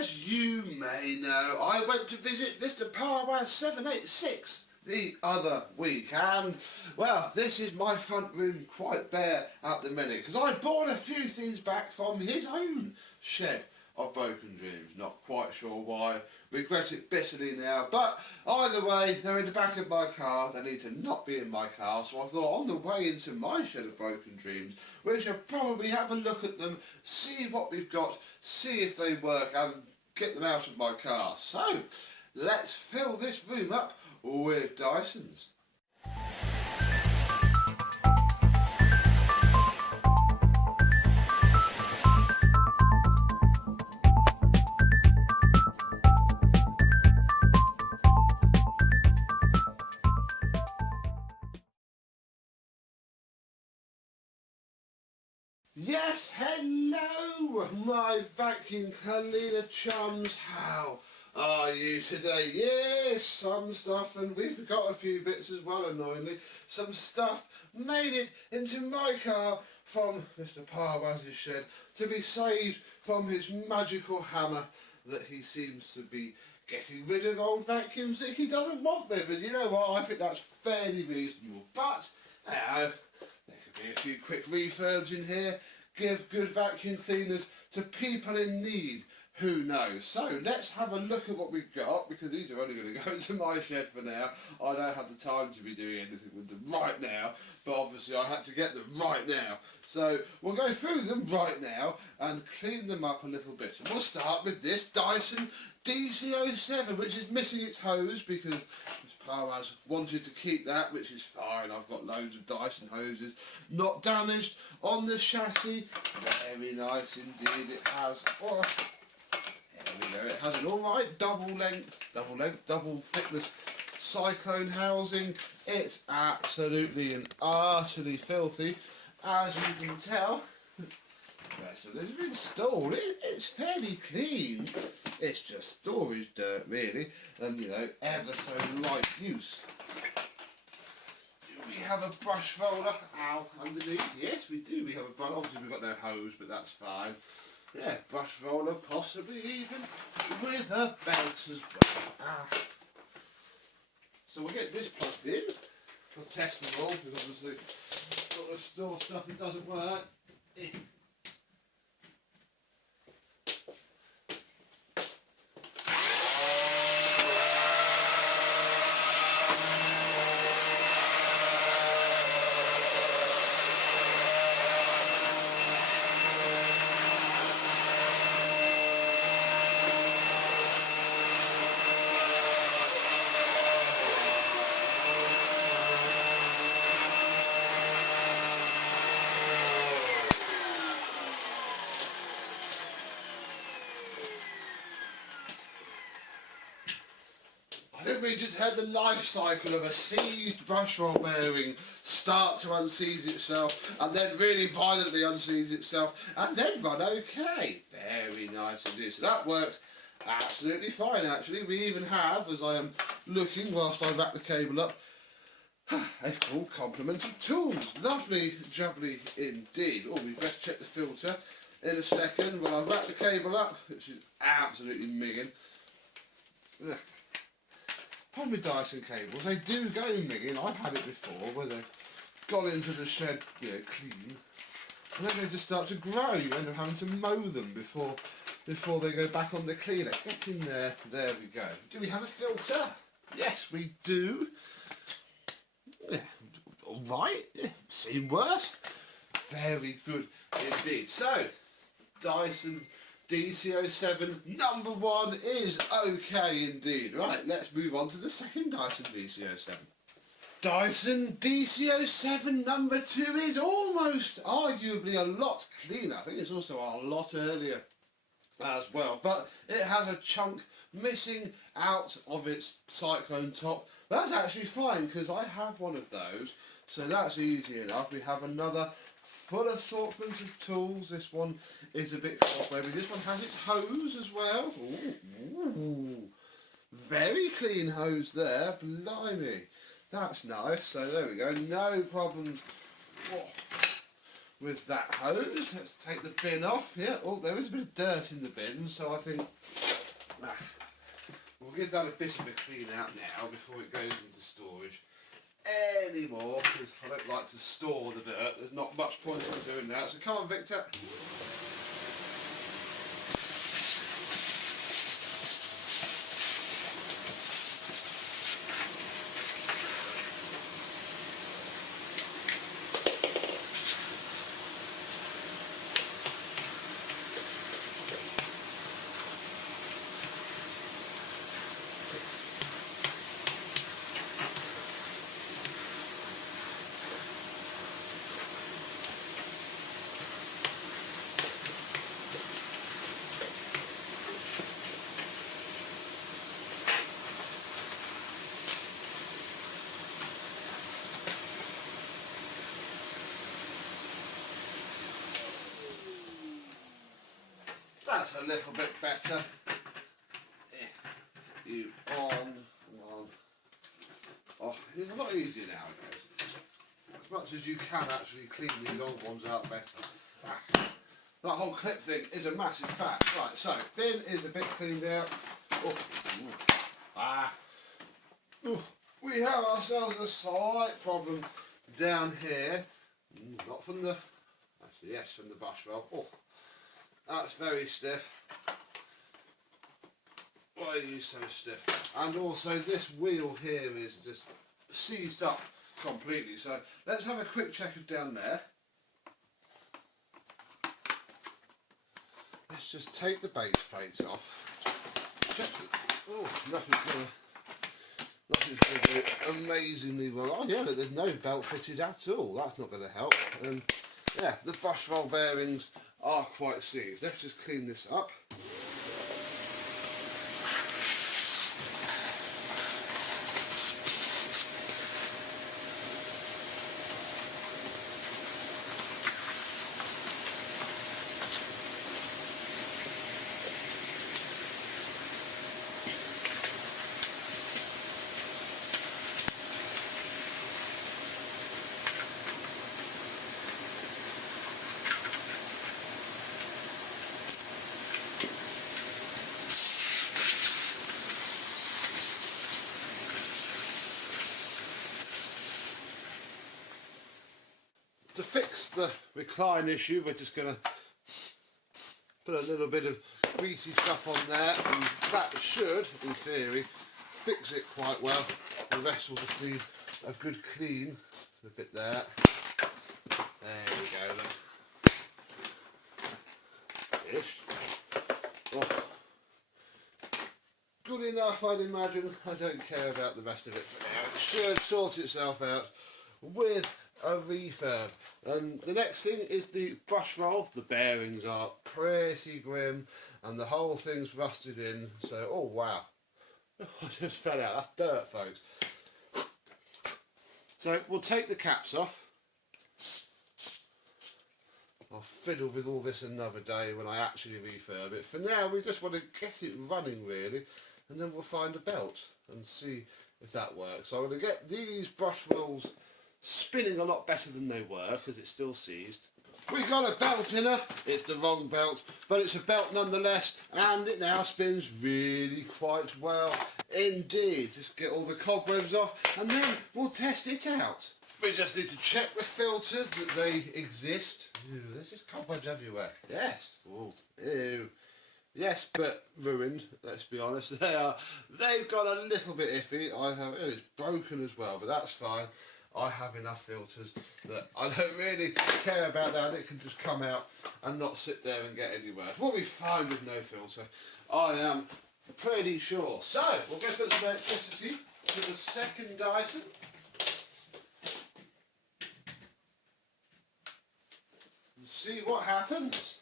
As you may know, I went to visit Mr Tayyab 786 the other week, and well, this is my front room quite bare at the minute because I bought a few things back from his own shed of broken dreams. Not quite sure why, regret it bitterly now, but either way, they're in the back of my car. They need to not be in my car, so I thought on the way into my shed of broken dreams we should probably have a look at them, see what we've got, see if they work, and get them out of my car. So let's fill this room up with Dysons. Yes, hello, my vacuum cleaner chums. How are you today? Yes, some stuff, and we forgot a few bits as well, annoyingly. Some stuff made it into my car from Mr Tayyab's shed to be saved from his magical hammer that he seems to be getting rid of old vacuums that he doesn't want with. And you know what, I think that's fairly reasonable. But, there could be a few quick refurbs in here, give good vacuum cleaners to people in need. Who knows? So let's have a look at what we've got, because these are only going to go into my shed for now. I don't have the time to be doing anything with them right now, but obviously I had to get them right now. So we'll go through them right now and clean them up a little bit. And we'll start with this Dyson DC07, which is missing its hose because Mr Tayyab wanted to keep that, which is fine. I've got loads of Dyson hoses, not damaged on the chassis. Very nice indeed. It has. Oh, there we go. It has an alright double thickness cyclone housing. It's absolutely and utterly filthy, as you can tell. So this is installed. It's fairly clean. It's just storage dirt, really, and you know, ever so light use. Do we have a brush roller out underneath? Yes, we do. We have a brush. Obviously, we've got no hose, but that's fine. Yeah, brush roller, possibly even with a belt as well. So we'll get this plugged in. We'll test them all, because obviously got to store stuff that doesn't work. We just had the life cycle of a seized brush roll bearing start to unseize itself, and then really violently unseize itself, and then run okay. Very nice indeed. So that works absolutely fine, actually. We even have, as I am looking whilst I wrap the cable up, a full complement of tools. Lovely jubbly indeed. Oh, we best check the filter in a second when I wrap the cable up, which is absolutely migging. Problem with Dyson cables, they do go migging. I've had it before where they've gone into the shed, you know, clean, and then they just start to grow. You end up having to mow them before they go back on the cleaner. Get in there. There we go. Do we have a filter? Yes, we do. Yeah, all right. Yeah, seen worse. Very good indeed. So, Dyson DC07 number 1 is okay indeed. Right, let's move on to the second Dyson DC07. Dyson DC07 number 2 is almost arguably a lot cleaner. I think it's also a lot earlier as well, but it has a chunk missing out of its cyclone top. That's actually fine because I have one of those, so that's easy enough. We have another full assortment of tools. This one is a bit cobwebby. This one has its hose as well. Ooh. Very clean hose there. Blimey. That's nice. So there we go. No problems with that hose. Let's take the bin off. Yeah, oh, there is a bit of dirt in the bin, so I think We'll give that a bit of a clean out now before it goes into storage anymore, because I don't like to store the dirt. There's not much point in doing that. So come on, Victor. That's a little bit better. You on, come on. Oh, it's a lot easier nowadays. As much as you can actually clean these old ones out better. That whole clip thing is a massive fact. Right, so bin is a bit cleaned out. We have ourselves a slight problem down here. Not from the, actually yes, from the brush roll. Oh, that's very stiff. Why are you so stiff? And also this wheel here is just seized up completely. So let's have a quick check of down there. Let's just take the base plates off. Check. Oh, nothing's going to do amazingly well. Oh yeah, look, there's no belt fitted at all. That's not going to help. And yeah, the brush roll bearings are quite seized. Let's just clean this up. To fix the recline issue, we're just going to put a little bit of greasy stuff on there, and that should, in theory, fix it quite well. The rest will just need a good clean. A bit there. There we go then. Ish. Oh. Good enough, I'd imagine. I don't care about the rest of it for now. It should sort itself out with a refurb. And the next thing is the brush roll. The bearings are pretty grim and the whole thing's rusted in. So, oh wow, I just fell out. That's dirt, folks. So we'll take the caps off. I'll fiddle with all this another day when I actually refurb it. For now, we just want to get it running really, and then we'll find a belt and see if that works. So I'm going to get these brush rolls spinning a lot better than they were because it's still seized. We got a belt in her. It's the wrong belt, but it's a belt nonetheless, and it now spins really quite well indeed. Just get all the cobwebs off and then we'll test it out. We just need to check the filters that they exist. Ew, there's just cobwebs everywhere. Yes. Ooh. Ew. Yes, but ruined, let's be honest. They've got a little bit iffy. It's broken as well, but that's fine. I have enough filters that I don't really care about that. It can just come out and not sit there and get any worse. We'll be fine with no filter, I am pretty sure. So, we'll go put some electricity to the second Dyson. And see what happens.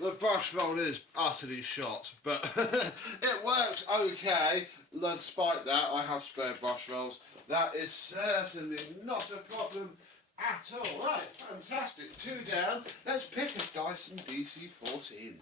The brush roll is utterly shot, but it works okay. Despite that, I have spare brush rolls. That is certainly not a problem at all. Right, fantastic. 2 down. Let's pick a Dyson DC14.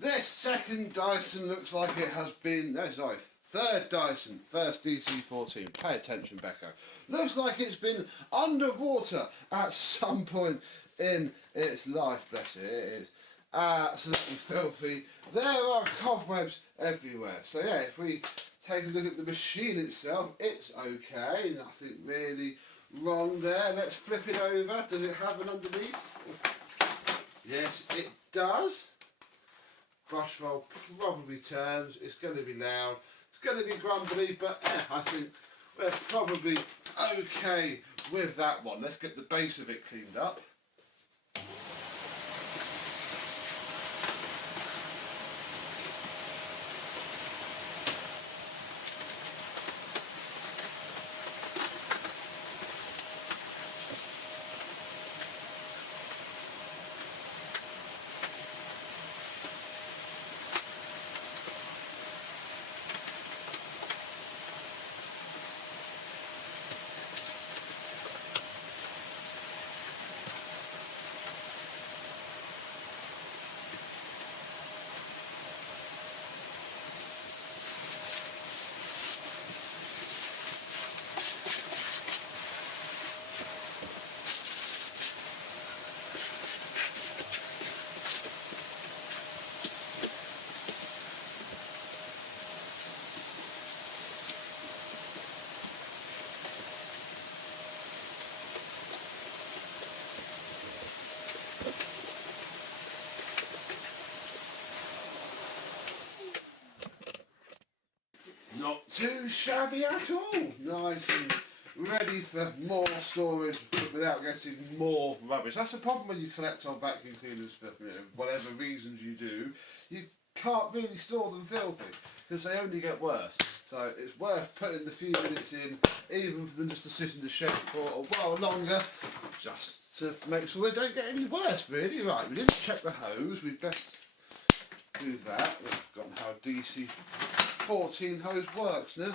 This second Dyson looks like it has been... No, sorry. Third Dyson, first DC14. Pay attention, Becco. Looks like it's been underwater at some point in its life. Bless it, it is absolutely filthy. There are cobwebs everywhere. So yeah, if we take a look at the machine itself, it's okay. Nothing really wrong there. Let's flip it over. Does it have an underneath? Yes, it does. Brush roll probably turns. It's going to be loud. It's going to be grumbly, but I think we're probably okay with that one. Let's get the base of it cleaned up. Not too shabby at all. Nice and ready for more storage, but without getting more rubbish. That's the problem when you collect on vacuum cleaners for whatever reasons you do. You can't really store them filthy because they only get worse. So it's worth putting the few minutes in, even for them just to sit in the shed for a while longer, just to make sure they don't get any worse, really. Right, we didn't check the hose. We'd best do that. We've forgotten how DC14 hose works now.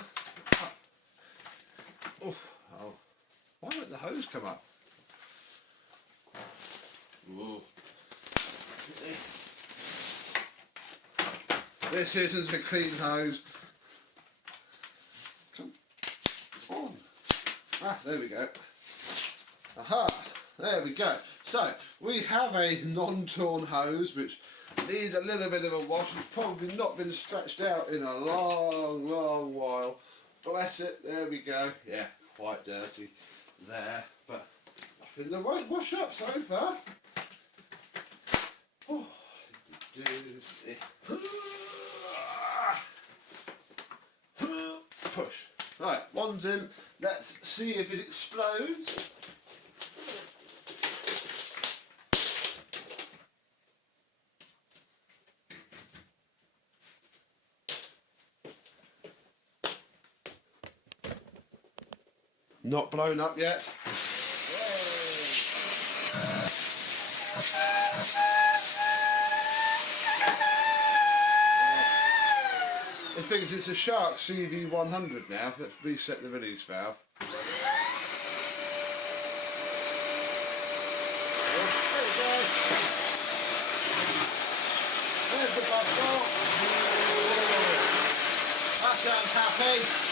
Oh, why won't the hose come up? Ooh. This isn't a clean hose. Come on. There we go. Aha, there we go. So, we have a non-torn hose which needs a little bit of a wash. It's probably not been stretched out in a long while. Bless it, there we go. Yeah, quite dirty there, but nothing that won't wash up so far. Oh, push. Right, one's in. Let's see if it explodes. Not blown up yet. It thinks it's a Shark CV100 now. Let's reset the release valve. There's the bottle. That sounds happy.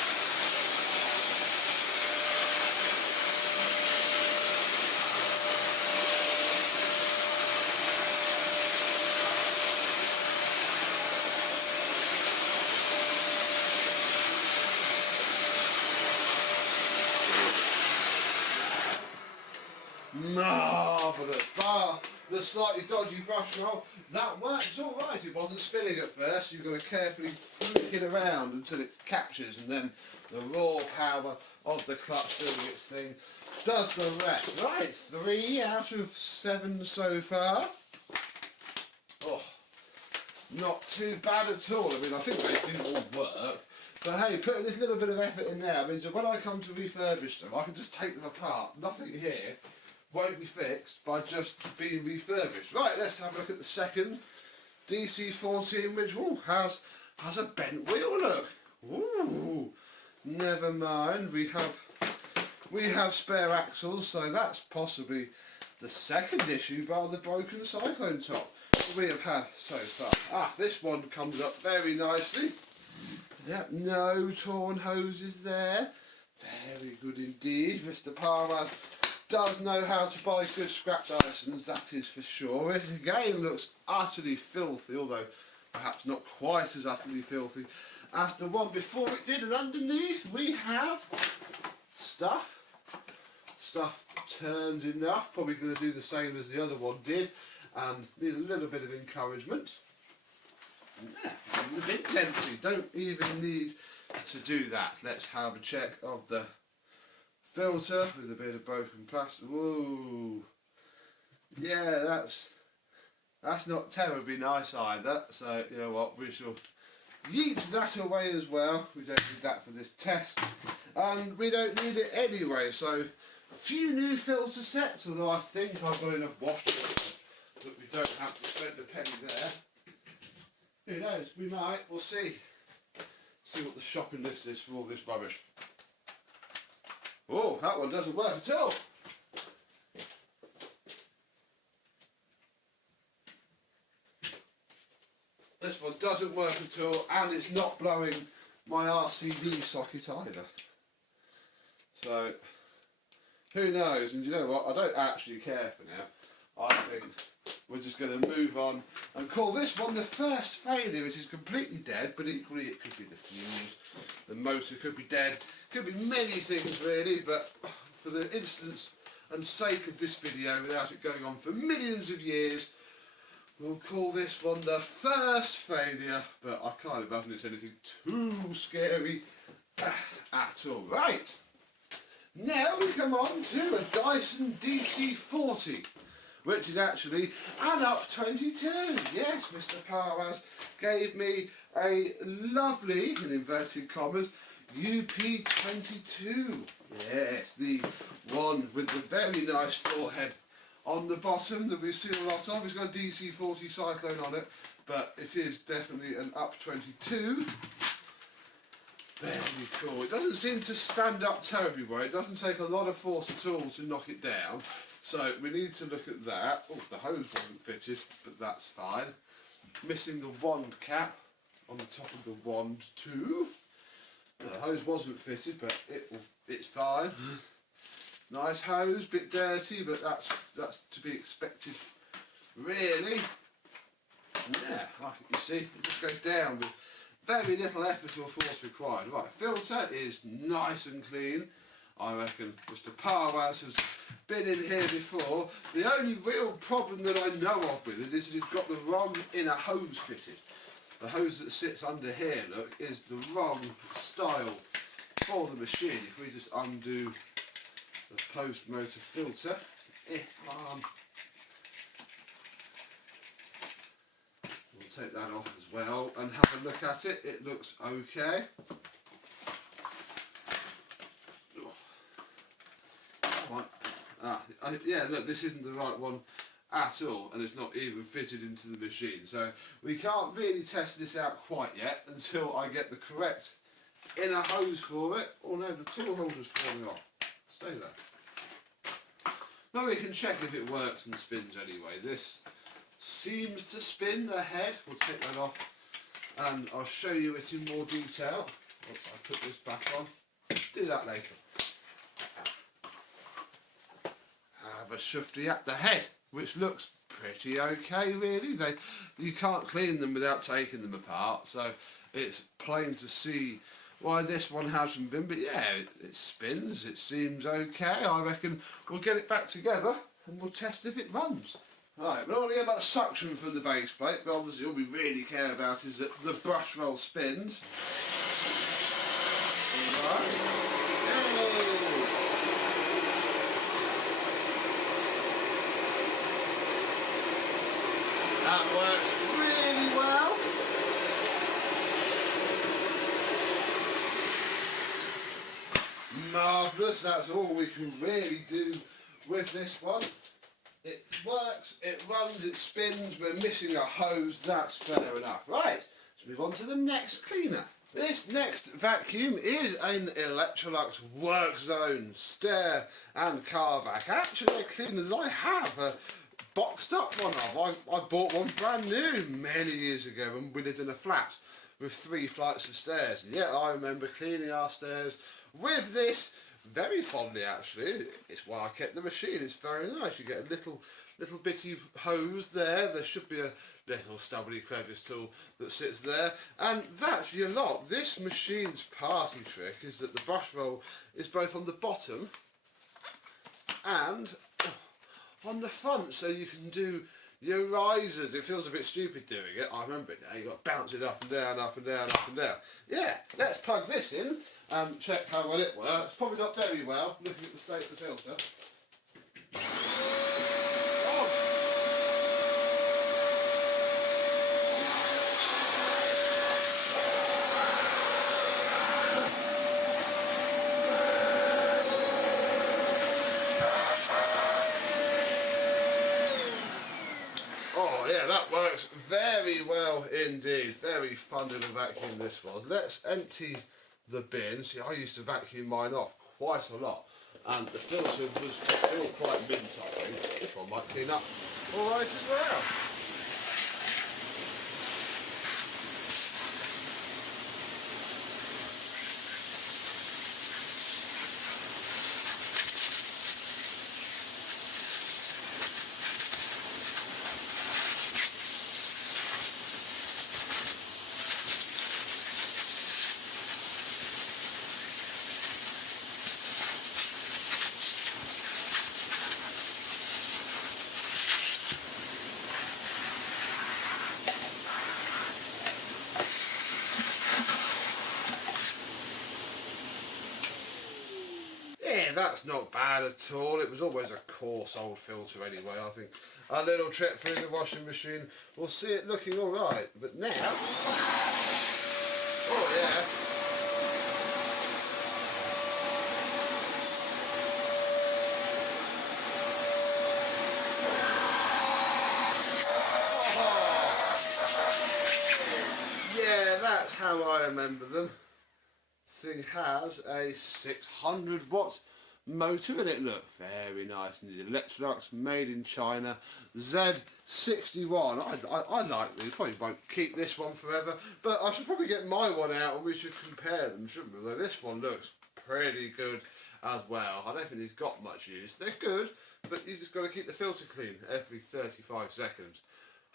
Marvellous. Bar the slightly dodgy brush roll, that works alright. It wasn't spinning at first. You've got to carefully flick it around until it captures, and then the raw power of the clutch doing its thing does the rest. Right, 3 out of 7 so far. Oh, not too bad at all. I mean, I think they do all work. But hey, putting this little bit of effort in there means that when I come to refurbish them, I can just take them apart. Nothing here. won't be fixed by just being refurbished. Right, let's have a look at the second DC40, which has a bent wheel, look. Ooh, never mind, we have spare axles, so that's possibly the second issue by the broken cyclone top we have had so far. This one comes up very nicely. Yep, no torn hoses there. Very good indeed. Mr Parwas does know how to buy good scrap Dysons, that is for sure. It again looks utterly filthy, although perhaps not quite as utterly filthy as the one before it did. And underneath we have stuff turned enough, probably going to do the same as the other one did, and need a little bit of encouragement. Yeah, a bit empty, don't even need to do that. Let's have a check of the filter with a bit of broken plastic. Whoa, yeah, that's not terribly nice either, so you know what, we shall yeet that away as well. We don't need that for this test, and we don't need it anyway, so a few new filter sets, although I think I've got enough wash that we don't have to spend a penny there. Who knows, we might, we'll see. See what the shopping list is for all this rubbish. Oh, that one doesn't work at all. This one doesn't work at all, and it's not blowing my RCD socket either. So, who knows? And you know what? I don't actually care for now. I think we're just going to move on and call this one the first failure. It is completely dead, but equally it could be the fuse, the motor could be dead, could be many things really, but for the instance and sake of this video, without it going on for millions of years, we'll call this one the first failure, but I can't imagine it's anything too scary at all. Right, now we come on to a Dyson DC40, which is actually an up 22. Yes, Mr Parwas gave me a lovely, in inverted commas, UP22. Yes, the one with the very nice forehead on the bottom that we've seen a lot of. It's got a DC40 Cyclone on it, but it is definitely an up 22. Very cool. It doesn't seem to stand up terribly well. It doesn't take a lot of force at all to knock it down. So we need to look at that. Oh, the hose wasn't fitted, but that's fine. Missing the wand cap on the top of the wand too. The hose wasn't fitted, but it's fine. Nice hose, bit dirty, but that's to be expected, really. Yeah, like you see, it just goes down with very little effort or force required. Right, filter is nice and clean. I reckon Mr Parwas has been in here before. The only real problem that I know of with it is that it's got the wrong inner hose fitted. The hose that sits under here, look, is the wrong style for the machine. If we just undo the post motor filter, we'll take that off as well and have a look at it. It looks okay. Yeah, look, this isn't the right one at all, and it's not even fitted into the machine, so we can't really test this out quite yet until I get the correct inner hose for it. Oh no, the tool holder's falling off. Stay there. Well, we can check if it works and spins anyway. This seems to spin the head. We'll take that off and I'll show you it in more detail once I put this back on. Do that later. Have a shufty at the head, which looks pretty okay really. You can't clean them without taking them apart, so it's plain to see why this one hasn't been, but yeah, it spins, it seems okay. I reckon we'll get it back together and we'll test if it runs. Right, we're not going to get much suction from the base plate, but obviously all we really care about is that the brush roll spins. Alright. That works really well. Marvellous, that's all we can really do with this one. It works, it runs, it spins, we're missing a hose, that's fair enough. Right, let's move on to the next cleaner. This next vacuum is an Electrolux Work Zone stair and car vac. Actually, a cleaner that I have a boxed up one of. I bought one brand new many years ago when we lived in a flat with 3 flights of stairs. And yeah, I remember cleaning our stairs with this very fondly actually. It's why I kept the machine. It's very nice. You get a little bitty hose there. There should be a little stubbly crevice tool that sits there, and that's your lot. This machine's party trick is that the brush roll is both on the bottom and on the front, so you can do your risers. It feels a bit stupid doing it, I remember it now. You've got to bounce it up and down, up and down, up and down. Yeah, let's plug this in and check how well it works. Probably not very well, looking at the state of the filter. Oh yeah, that works very well indeed. Very fun little vacuum this was. Let's empty the bin. See, I used to vacuum mine off quite a lot, and the filter was still quite mint, I think. This one might clean up alright as well. That's not bad at all. It was always a coarse old filter anyway. I think a little trip through the washing machine will see it looking alright. But now, oh yeah. Oh. Yeah, that's how I remember them. Thing has a 600 watt motor in it. Look, very nice indeed. Electrolux, made in China, Z61. I like these. Probably won't keep this one forever, but I should probably get my one out and we should compare them, shouldn't we? Though this one looks pretty good as well. I don't think these got much use. They're good, but you just got to keep the filter clean every 35 seconds.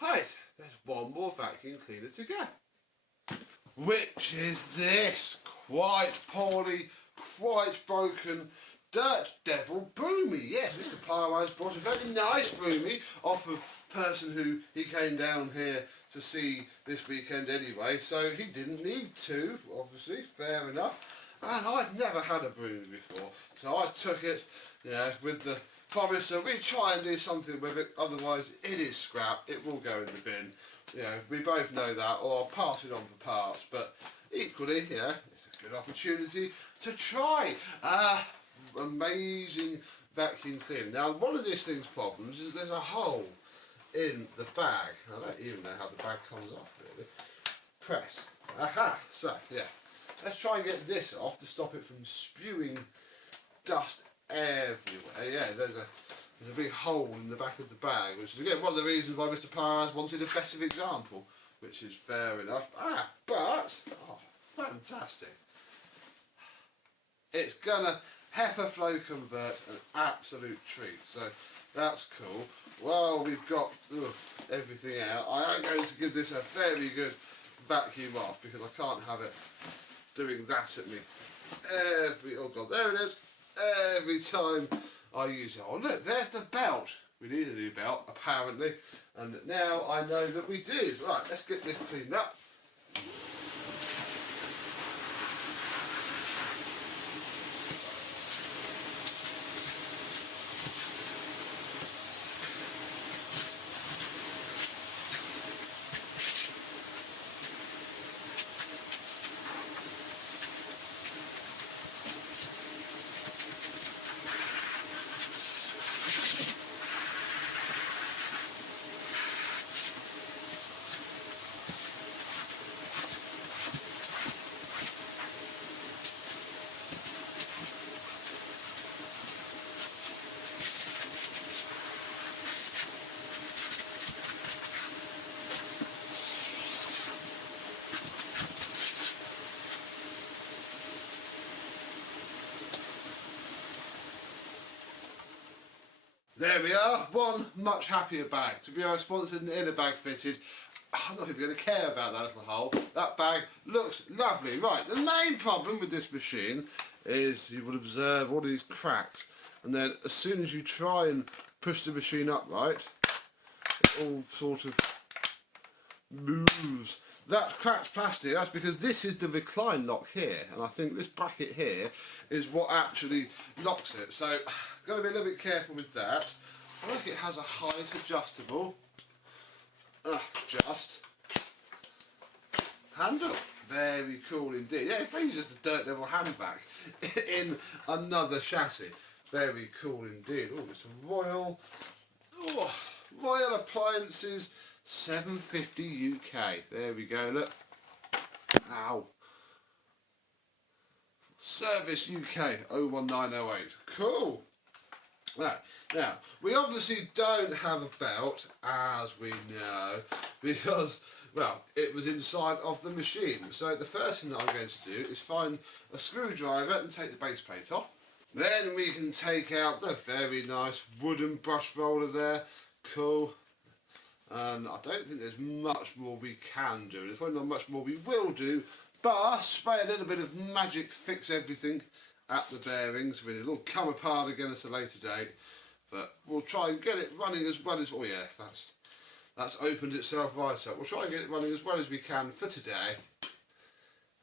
Right, there's one more vacuum cleaner to go, which is this quite poorly, quite broken Devil Broomy. Yes, Mr Tayyab's brought a very nice Broomy off a person who he came down here to see this weekend anyway, so he didn't need to, obviously, fair enough. And I'd never had a Broomy before, so I took it, with the promise that we try and do something with it, otherwise it is scrap, it will go in the bin. We both know that, or I'll pass it on for parts, but equally, it's a good opportunity to try. Amazing vacuum cleaner. Now, one of this thing's problems is there's a hole in the bag. I don't even know how the bag comes off, really. Press. Aha! So, yeah. Let's try and get this off to stop it from spewing dust everywhere. Yeah, there's a big hole in the back of the bag, which is, again, one of the reasons why Mr Tayyab wanted a festive example, which is fair enough. Fantastic. It's gonna HEPA flow convert, an absolute treat. So that's cool. Well, we've got everything out. I am going to give this a very good vacuum off because I can't have it doing that at me oh god, there it is, every time I use it. Oh look, there's the belt. We need a new belt apparently, and now I know that we do. Right, let's get this cleaned up. There we are, one much happier bag. To be honest, sponsored and inner bag fitted. I'm not even going to care about that little hole. That bag looks lovely. Right, the main problem with this machine is you will observe all these cracks, and then as soon as you try and push the machine upright, it all sort of moves. That cracked plastic, that's because this is the recline lock here, and I think this bracket here is what actually locks it. So, got to be a little bit careful with that. I think it has a height adjustable. Just handle. Very cool indeed. Yeah, it's basically just a Dirt Devil handbag in another chassis. Very cool indeed. Oh, it's a Royal. Oh, Royal Appliances 750 UK. There we go, look. Ow. Service UK 01908. Cool. Now, we obviously don't have a belt, as we know, because, well, it was inside of the machine. So the first thing that I'm going to do is find a screwdriver and take the base plate off. Then we can take out the very nice wooden brush roller there. Cool. And I don't think there's much more we can do. There's probably not much more we will do, but spray a little bit of magic, fix everything at the bearings. Really, it'll come apart again at a later date, but we'll try and get it running as well as. Oh yeah, that's opened itself right up. We'll try and get it running as well as we can for today.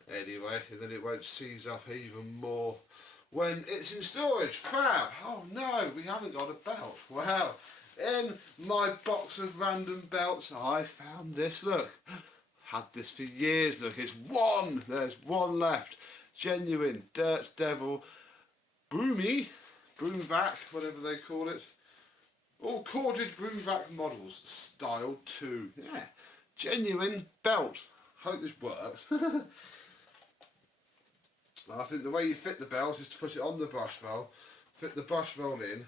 Anyway, and then it won't seize up even more when it's in storage. Fab. Oh no, we haven't got a belt. Wow. In my box of random belts, I found this. Look, had this for years. Look, it's one. There's one left. Genuine Dirt Devil Broomy, Broomvac, whatever they call it. All corded Broomvac models, style 2. Yeah, genuine belt. Hope this works. I think the way you fit the belt is to put it on the brush roll, fit the brush roll in.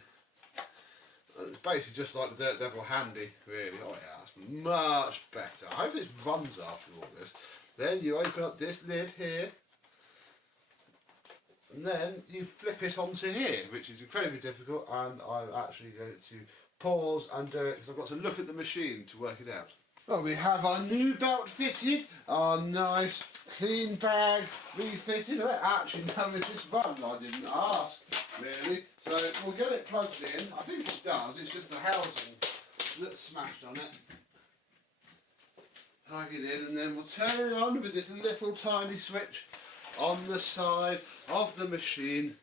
It's basically just like the Dirt Devil handy, really. Oh yeah, that's much better. I hope it runs after all this. Then you open up this lid here, and then you flip it onto here, which is incredibly difficult, and I'm actually going to pause and do it because I've got to look at the machine to work it out. Well, we have our new belt fitted, our nice clean bag refitted. Actually, no, is this run? I didn't ask, really. So we'll get it plugged in. I think it does, it's just the housing that's smashed on it. Plug it in, and then we'll turn it on with this little tiny switch on the side of the machine.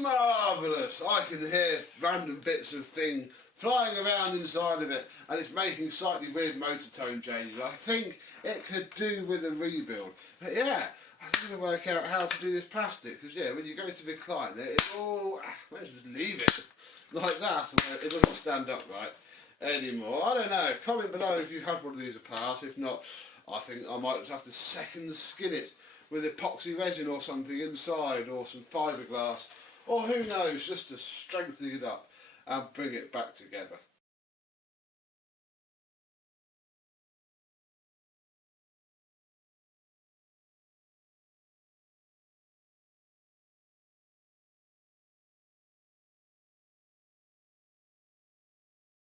Marvellous! I can hear random bits of thing flying around inside of it, and it's making slightly weird motor tone changes. I think it could do with a rebuild. But yeah, I was going to work out how to do this plastic, because yeah, when you go to recline it, it's all, let's just leave it like that, and it doesn't stand up right anymore. I don't know, comment below if you have one of these apart. If not, I think I might just have to second skin it with epoxy resin or something inside, or some fiberglass, or who knows, just to strengthen it up and bring it back together.